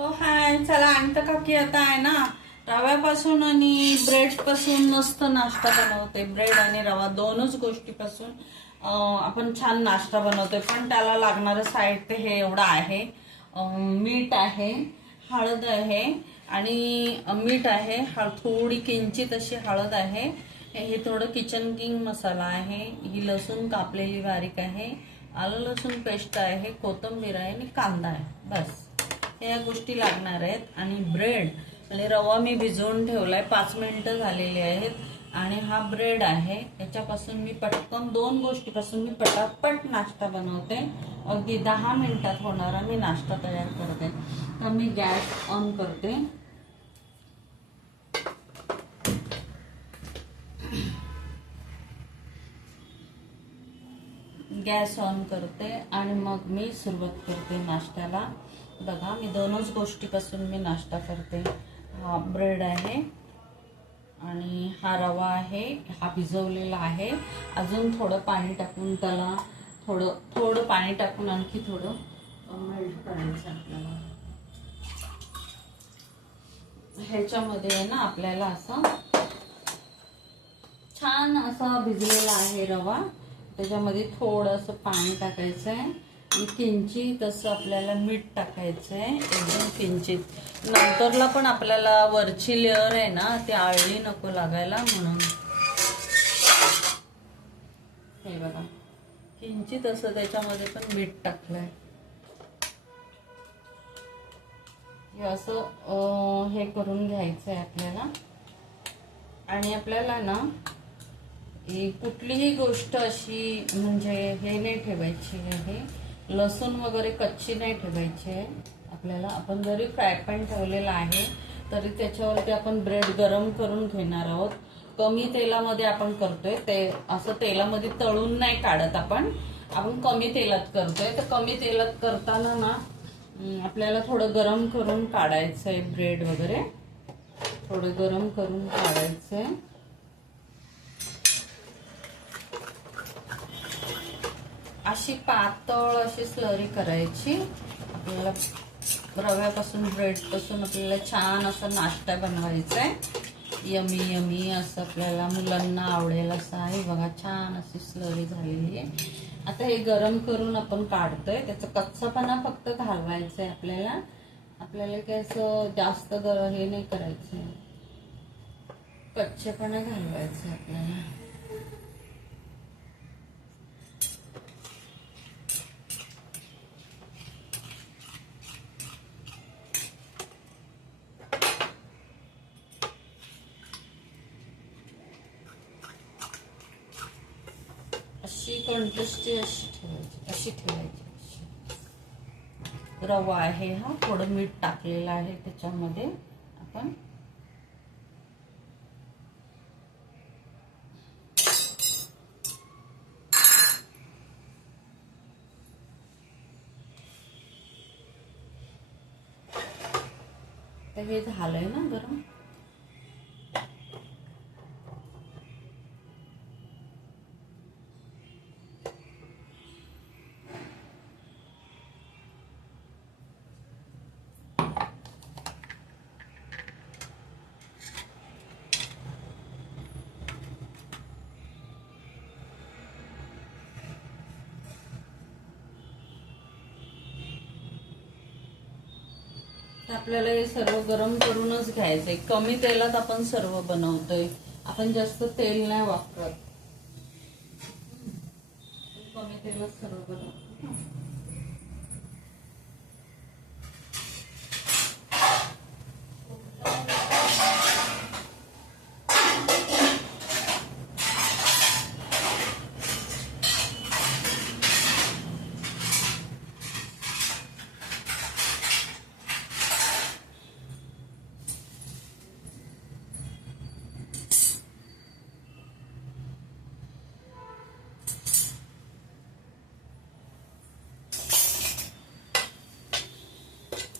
हो हाय, चला आणतं का की आता आहे ना, रव्यापासून आणि ब्रेड पासून मस्त नाश्ता बनवते. ब्रेड आणि रवा दोनच गोष्टीपासून आपण छान नाश्ता बनवते. पण त्याला लागणारं साहित्य हे एवढं आहे. मीठ आहे, हळद आहे आणि मीठ आहे, थोडी किंचित अशी हळद आहे. हे थोडं किचन किंग मसाला आहे. ही लसूण कापलेली बारीक आहे, आलं लसूण पेस्ट आहे, कोथिंबीर आहे आणि कांदा आहे. बस या गोष्टी लागणार आहेत. आणि ब्रेड आणि रवा मी भिजवून ठेवलाय, 5 मिनिटं झालेली आहेत. आणि हा ब्रेड आहे, याच्यापासून मी पटकन दोन गोष्टीपासून मी पटापट नाश्ता बनवते. अगदी 10 मिनिटात होणारा मी नाश्ता तयार करते. तर मी गॅस ऑन करते. गॅस ऑन करते आणि मग मी सुरुवात करते नाश्त्याला. बघा, मी दोनच गोष्टीपासून मी नाश्ता करते. हा ब्रेड आहे आणि हा रवा आहे, हा भिजवलेला आहे. अजून थोडं पाणी टाकून त्याला थोडं पाणी टाकून आणखी थोडं मेल्ट करायचं आपल्याला. ह्याच्यामध्ये ना आपल्याला असं छान असा भिजलेला आहे रवा, त्याच्यामध्ये थोडंसं पाणी टाकायचं आहे आणि किंचित असं आपल्याला मीठ टाकायचं आहे, एकदम किंचित. नंतरला पण आपल्याला वरची लेअर आहे ना, ती आळी नको लागायला म्हणून. हे बघा, किंचित असं त्याच्यामध्ये पण मीठ टाकलंय. हे असं हे करून घ्यायचं आहे आपल्याला. आणि आपल्याला ना कुठलीही गोष्ट अशी म्हणजे हे नाही ठेवायची आहे, लसूण वगैरे कच्ची नाही ठेवायची आहे आपल्याला. आपण जरी फ्राय पॅन ठेवलेला आहे तरी त्याच्यावरती आपण ब्रेड गरम करून घेणार आहोत. कमी तेलामध्ये आपण करतोय, ते असं तेलामध्ये तळून नाही काढत आपण कमी तेलात करतोय. तर कमी तेलात करताना ना आपल्याला थोडं गरम करून काढायचं आहे. ब्रेड वगैरे थोडं गरम करून काढायचं आहे. अशी पातळ अशी स्लरी करायची. आपल्याला रव्यापासून ब्रेडपासून आपल्याला छान असं नाश्ता बनवायचा आहे. यमी यमी असं आपल्याला मुलांना आवडेल असं आहे. बघा, छान अशी स्लरी झालेली आहे. आता हे गरम करून आपण काढतोय, त्याचं कच्चपणा फक्त घालवायचं आहे आपल्याला. आपल्याला काय असं जास्त हे नाही करायचं आहे, कच्चेपणा घालवायचं आहे आपल्याला. अशी कंटेस्टी अशी ठेवायची. रवा आहे हा, थोडं मीठ टाकलेलं आहे त्याच्यामध्ये आपण. तर हे झालंय ना गरम. आपल्याला हे सर्व गरम करूनच घ्यायचंय. कमी तेलात आपण सर्व बनवतोय, आपण जास्त तेल नाही वापरत, कमी तेलात सर्व बनवतो.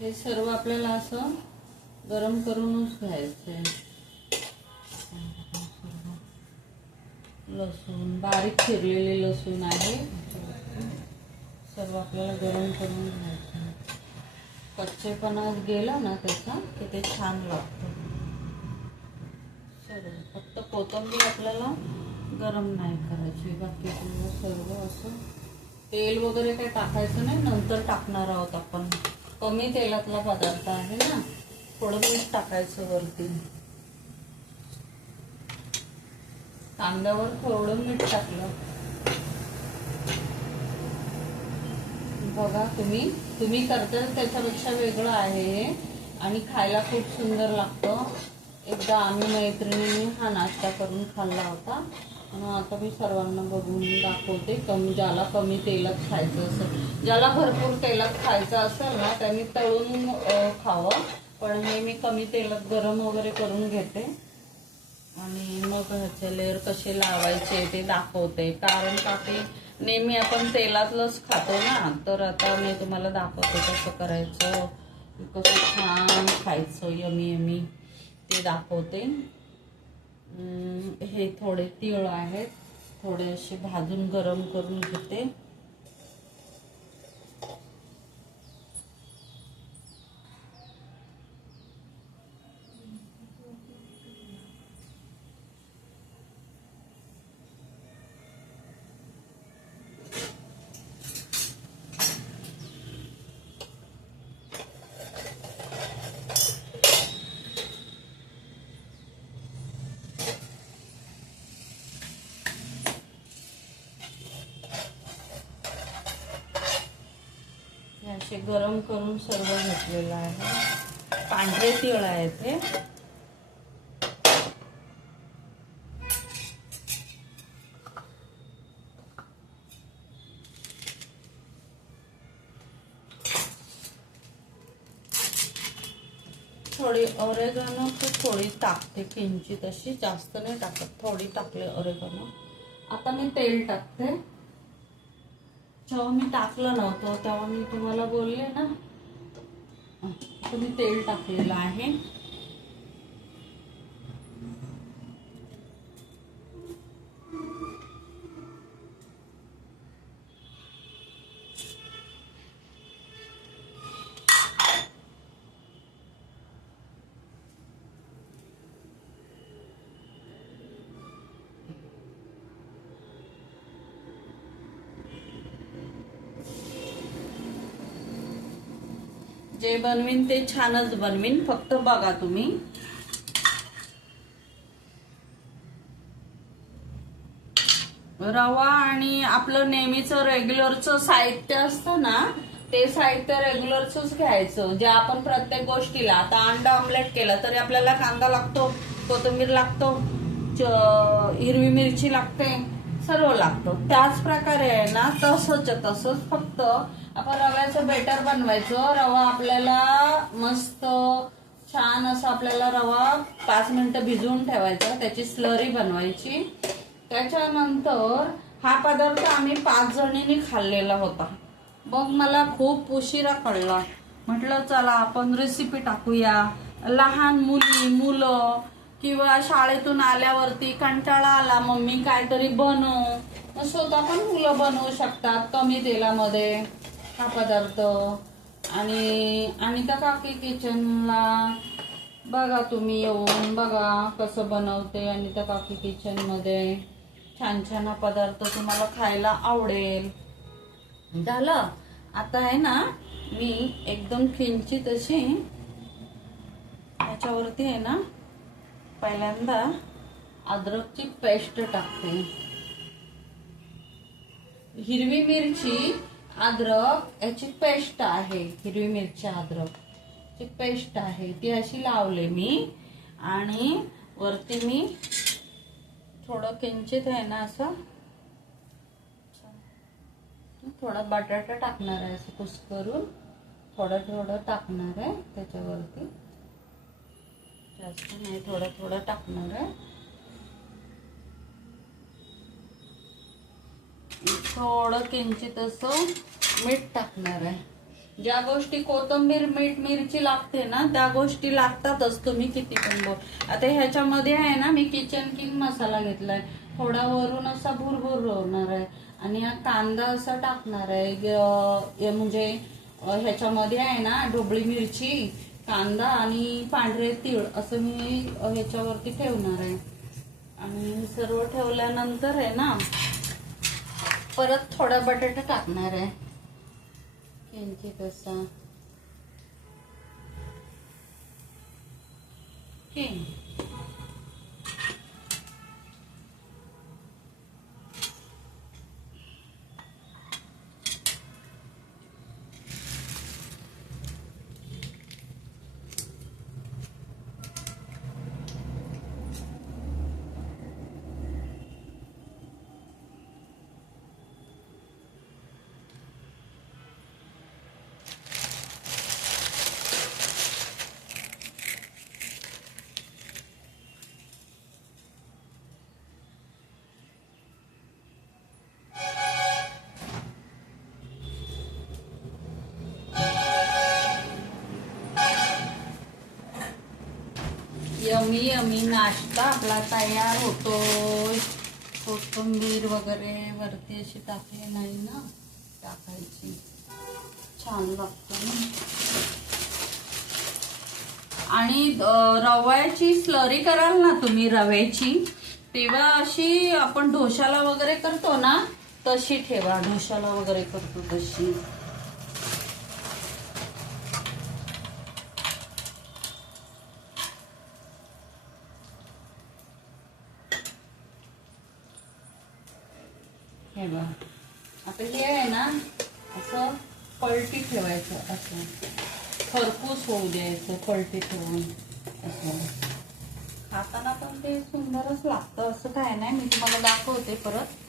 हे सर्व आपल्याला असं गरम करूनच घ्यायचंय. लसूण, बारीक चिरलेले लसूण आहे, सर्व आपल्याला गरम करून घ्यायचं. कच्चेपणा गेला ना त्याचा की ते छान लागतं. सर्व फक्त कोथिंबीर आपल्याला गरम नाही करायची, बाकी सर्व असं. तेल वगैरे काही टाकायचं नाही, नंतर टाकणार आहोत आपण. कमी तेलातला पदार्थ आहे ना. थोडं मीठ टाकायचं वरती. कांद्यावर थोडं मीठ टाकलं बघा. तुम्ही करता त्याच्यापेक्षा वेगळं आहे आणि खायला खूप सुंदर लागतं. एकदा आम्ही मैत्रिणींनी हा नाश्ता करून खाल्ला होता. आता मी सर्वांना बघून दाखवते. ज्याला कमी तेलात खायचं असेल, ज्याला भरपूर तेलात खायचं असेल ना त्यांनी तळून खावं. पण मी कमी तेलात गरम वगैरे करून घेते आणि मग ह्याचे लेअर कसे लावायचे ते दाखवते. कारण का ते नेहमी आपण तेलातलंच खातो ना, तर आता मी तुम्हाला दाखवते कसं करायचं, कसं छान खायचं यमी यमी ते दाखवते. हे थोडे तीळ आहेत, थोडे असे भाजून गरम करून घेते. असे गरम करून सर्व घेतलेलं आहे. पांढरे तीळ आहेत हे. थोडी ऑरेगानो थोडी टाकते, किंचित अशी, जास्त नाही टाकत, थोडी टाकले ऑरेगानो. आता मी तेल टाकते. जेव्हा मी टाकलं नव्हतं तेव्हा मी तुम्हाला बोलले ना, तुम्ही तेल टाकलेलं आहे. जे बनवीन ते छानच बनवीन, फक्त बघा तुम्ही. रवा आणि आपलं नेहमीचं रेग्युलरचं साहित्य असतं ना, ते साहित्य रेग्युलरच घ्यायचं, जे आपण प्रत्येक गोष्टीला. आता अंडा ऑमलेट केला तरी आपल्याला कांदा लागतो, कोथिंबीर लागतो, हिरवी मिरची लागते, सर्व लागतं. त्याच प्रकारे आहे ना, तसंच फक्त आपण रव्याचं बेटर बनवायचं. रवा आपल्याला मस्त छान असं आपल्याला रवा 5 मिनिटं भिजवून ठेवायचा, त्याची स्लरी बनवायची. त्याच्यानंतर हा पदार्थ आम्ही 5 जणींनी खाल्लेला होता. मग मला खूप उशिरा कळला. म्हटलं चला आपण रेसिपी टाकूया. लहान मुलं किंवा शाळेतून आल्यावरती कंटाळा आला, मम्मी काहीतरी बनव, स्वतः पण मुलं बनवू शकतात कमी तेलामध्ये हा पदार्थ. आणि अनिता काकी किचनला बघा, तुम्ही येऊन बघा कसं बनवते अनिता काकी किचन मध्ये. छान छान हा पदार्थ तुम्हाला खायला आवडेल. झालं. आता आहे ना, मी एकदम किंचित अशी याच्यावरती आहे ना, पहिल्यांदा अद्रकची पेस्ट टाकते. हिरवी मिरची अद्रक याची पेस्ट आहे, हिरवी मिरची अद्रक ची पेस्ट आहे, ती अशी लावले मी. आणि वरती मी थोडं किंचित आहे ना असं थोडा बटाटा टाकणार आहे, असं कुस्करून थोडं टाकणार आहे त्याच्यावरती. जास्त नाही, थोडं टाकणार आहे. थोडं किंचित असं मीठ टाकणार आहे. ज्या गोष्टी कोथिंबीर मीठ मिरची लागते ना, त्या गोष्टी लागतातच, तुम्ही किती पण बोल. आता ह्याच्यामध्ये आहे ना, मी किचन किंग मसाला घेतलाय, थोडा वरून असा भुरभुर होणार आहे. आणि हा कांदा असा टाकणार आहे, म्हणजे ह्याच्यामध्ये आहे ना ढोबळी मिरची, कांदा आणि पांढरे तीळ असं मी ह्याच्यावरती ठेवणार आहे. आणि सर्व ठेवल्यानंतर आहे ना परत थोडा बटाटा टाकणार आहे किंचित असा. यमी यमी नाश्ता आपला तयार होतोय. कोथिंबीर वगैरे वरती अशी टाकली नाही ना, टाकायची, छान लागतो ना. आणि रव्याची स्लरी कराल ना तुम्ही रव्याची, तेव्हा अशी आपण ढोशाला वगैरे करतो ना तशी ठेवा. ढोशाला वगैरे करतो तशी. हे बघा आता हे आहे ना असं पलटी ठेवायचं, असं खरपूस होऊ द्यायचं पलटी ठेवून. असं खाताना पण ते सुंदरच लागतं, असं काय नाही. मी तुम्हाला दाखवते परत.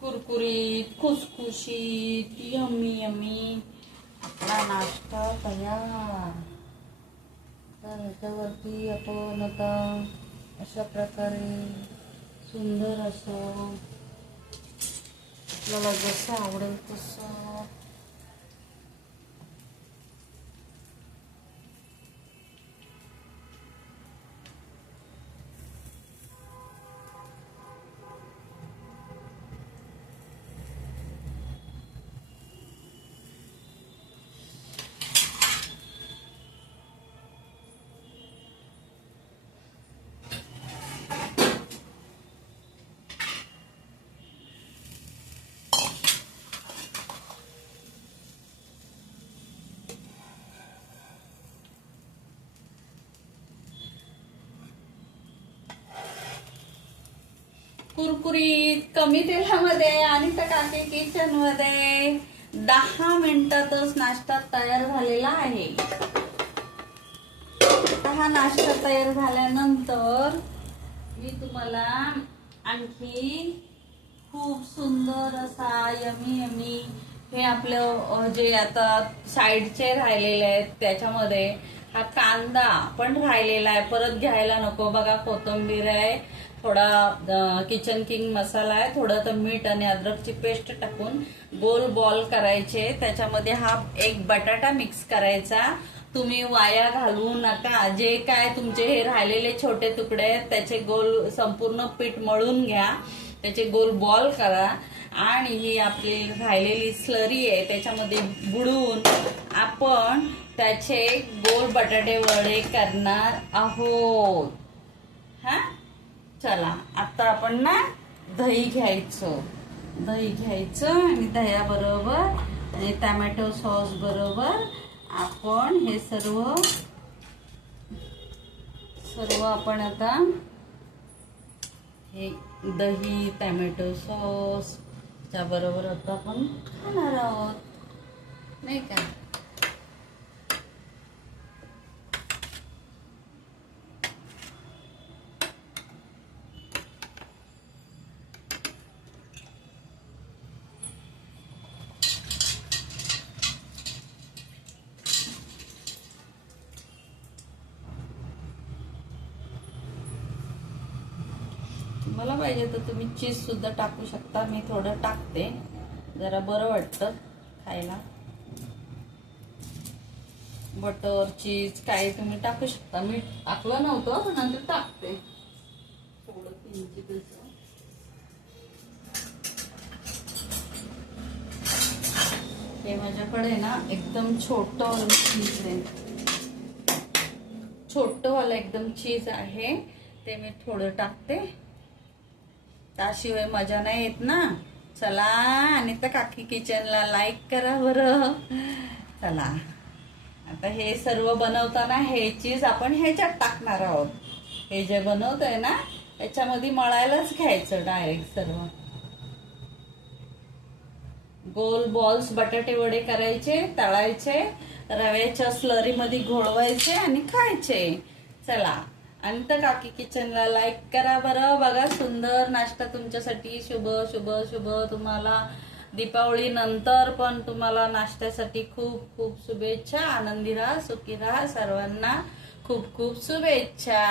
कुरकुरीत, खुसखुशीत, यम्मी यम्मी आपला नाश्ता तयार. तर ह्याच्यावरती आपण आता अशा प्रकारे सुंदर असं आपल्याला जसं आवडेल तसं कुरकुरीत कमी तेलामध्ये आणि टाके किचन मध्ये 10 मिनिटातच नाश्ता तयार झालेला आहे. हा नाश्ता तयार झाल्यानंतर मी तुम्हाला आणखी खूप सुंदर असा यमी यमी हे आपलं जे आता साईडचे राहिलेले आहेत त्याच्यामध्ये हा कांदा पण राहिलेला आहे, परत घ्यायला नको. बघा कोथिंबीर आहे, थोडा किचन किंग मसाला आहे, थोडं मीठ आणि अद्रकची पेस्ट टाकून गोल बॉल करायचे. त्याच्यामध्ये हा एक बटाटा मिक्स करायचा. तुम्ही वाया घालवू नका. जे काय तुमचे हे राहिलेले छोटे तुकडे आहेत त्याचे गोल संपूर्ण पीठ मळून घ्या, त्याचे गोल बॉल करा आणि ही आपली राहिलेली स्लरी आहे त्याच्यामध्ये बुडवून आपण त्याचे गोल बटाटे वडे करणार आहोत. हा, चला आता आपण ना दही घ्यायचं आणि दह्याबरोबर आणि टोमॅटो सॉस बरोबर आपण हे सर्व आपण आता हे दही टोमॅटो सॉस च्या बरोबर आता आपण खाणार आहोत, नाही का. तुम्हाला पाहिजे तर तुम्ही चीज सुद्धा टाकू शकता. मी थोडं टाकते, जरा बरं वाटतं खायला. बटर चीज काय तुम्ही टाकू शकता. मी टाकलं नव्हतं पण नंतर टाकते थोडं किंचित असं. हे माझ्याकडे ना एकदम छोटं चीज आहे, छोटंवालं एकदम चीज आहे, ते मी थोडं टाकते. त्याशिवाय मजा नाही येत ना. चला आणि तर काकी किचनला लाईक करा बरं. चला आता हे सर्व बनवताना हे चीज आपण ह्याच्यात टाकणार आहोत. हे जे बनवतोय ना त्याच्यामध्ये मळायलाच घ्यायचं डायरेक्ट सर्व. गोल बॉल्स बटाटे वडे करायचे, तळायचे, रव्याच्या स्लरीमध्ये घोळवायचे आणि खायचे. चला अंत काकी किचनला लाईक करा बरं. बघा सुंदर नाश्ता तुमच्यासाठी. शुभ शुभ शुभ. तुम्हाला दीपावली नंतर पण तुम्हाला नाश्त्यासाठी खूप खूप शुभेच्छा. आनंदी राहा, सुखी राहा. सर्वांना खूप खूप शुभेच्छा.